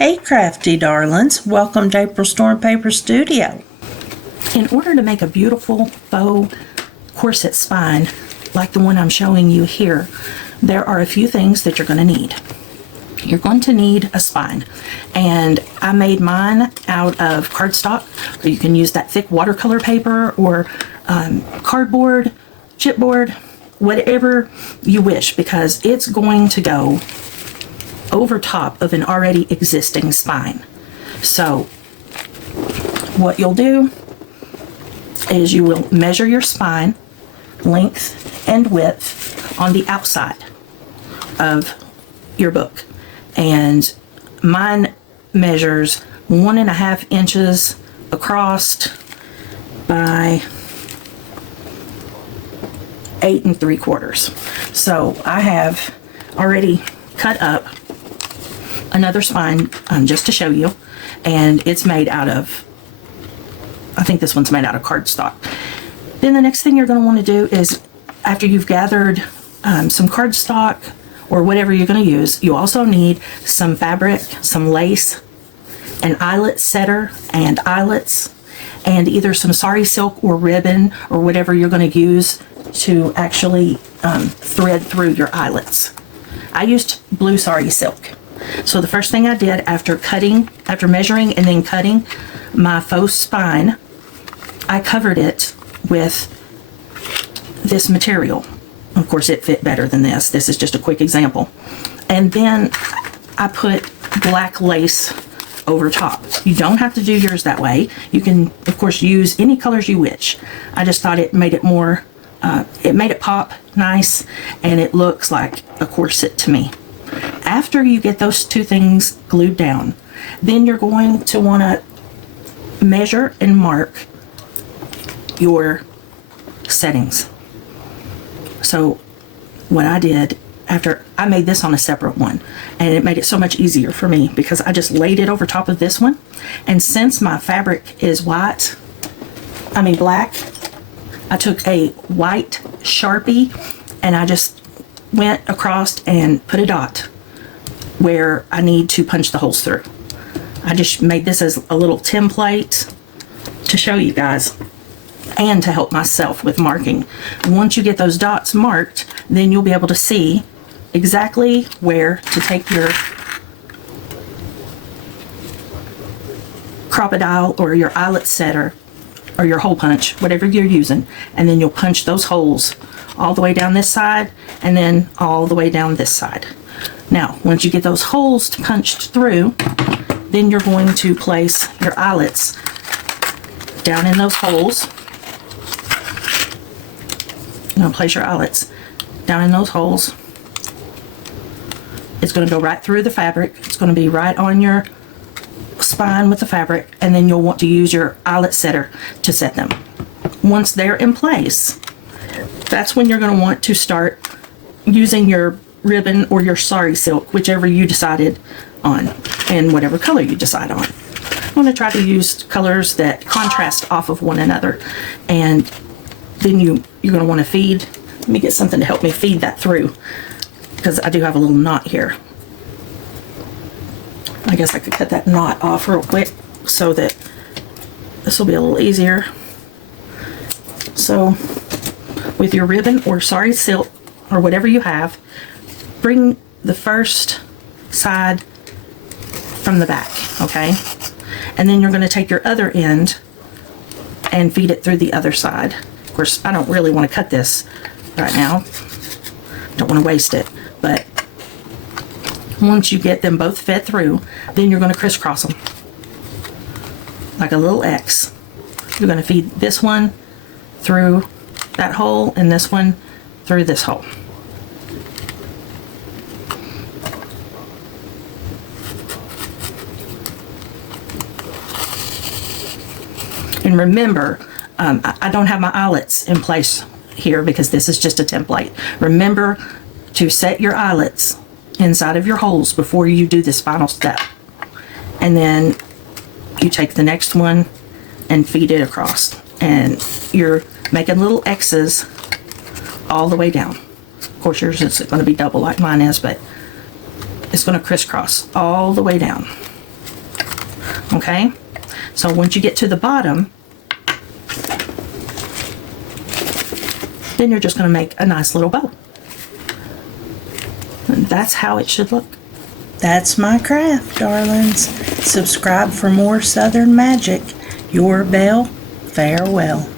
Hey crafty darlings, welcome to April Storm Paper Studio. In order to make a beautiful faux corset spine like the one I'm showing you here, there are a few things that you're going to need. You're going to need a spine, and I made mine out of cardstock, or you can use that thick watercolor paper or cardboard, chipboard, whatever you wish, because it's going to go over top of an already existing spine. So what you'll do is you will measure your spine length and width on the outside of your book, and mine measures 1.5 inches across by 8 3/4. So I have already cut up another spine just to show you, and it's made out of, I think this one's made out of cardstock. Then the next thing you're going to want to do is, after you've gathered some cardstock or whatever you're going to use, you also need some fabric, some lace, an eyelet setter and eyelets, and either some sari silk or ribbon or whatever you're going to use to actually thread through your eyelets. I used blue sari silk. So the first thing I did after measuring and then cutting my faux spine, I covered it with this material. Of course, it fit better than this. This is just a quick example. And then I put black lace over top. You don't have to do yours that way. You can, of course, use any colors you wish. I just thought it made it more, it made it pop nice, and it looks like a corset to me. After you get those two things glued down, then you're going to want to measure and mark your settings. So what I did, after I made this on a separate one, and it made it so much easier for me because I just laid it over top of this one. And since my fabric is black, I took a white Sharpie and I just went across and put a dot where I need to punch the holes through. I just made this as a little template to show you guys and to help myself with marking. Once you get those dots marked, then you'll be able to see exactly where to take your crop-a-dile or your eyelet setter or your hole punch, whatever you're using, and then you'll punch those holes all the way down this side and then all the way down this side. Now, once you get those holes punched through, then you're going to place your eyelets down in those holes. You're going to place your eyelets down in those holes. It's going to go right through the fabric. It's going to be right on your spine with the fabric, and then you'll want to use your eyelet setter to set them. Once they're in place, that's when you're going to want to start using your ribbon or your sari silk, whichever you decided on, and whatever color you decide on. I'm going to try to use colors that contrast off of one another, and then you're going to want to feed. Let me get something to help me feed that through, because I do have a little knot here. I guess I could cut that knot off real quick so that this will be a little easier. So with your ribbon or sari silk or whatever you have, bring the first side from the back, okay? And then you're going to take your other end and feed it through the other side. Of course, I don't really want to cut this right now. Don't want to waste it, but once you get them both fed through, then you're going to crisscross them like a little X. You're going to feed this one through that hole and this one through this hole. And remember, I don't have my eyelets in place here because this is just a template. Remember to set your eyelets inside of your holes before you do this final step. And then you take the next one and feed it across. And you're making little X's all the way down. Of course, yours is going to be double like mine is, but it's going to crisscross all the way down. Okay? So once you get to the bottom, then you're just going to make a nice little bow. And that's how it should look. That's my craft, darlings. Subscribe for more Southern magic. Your Belle, farewell.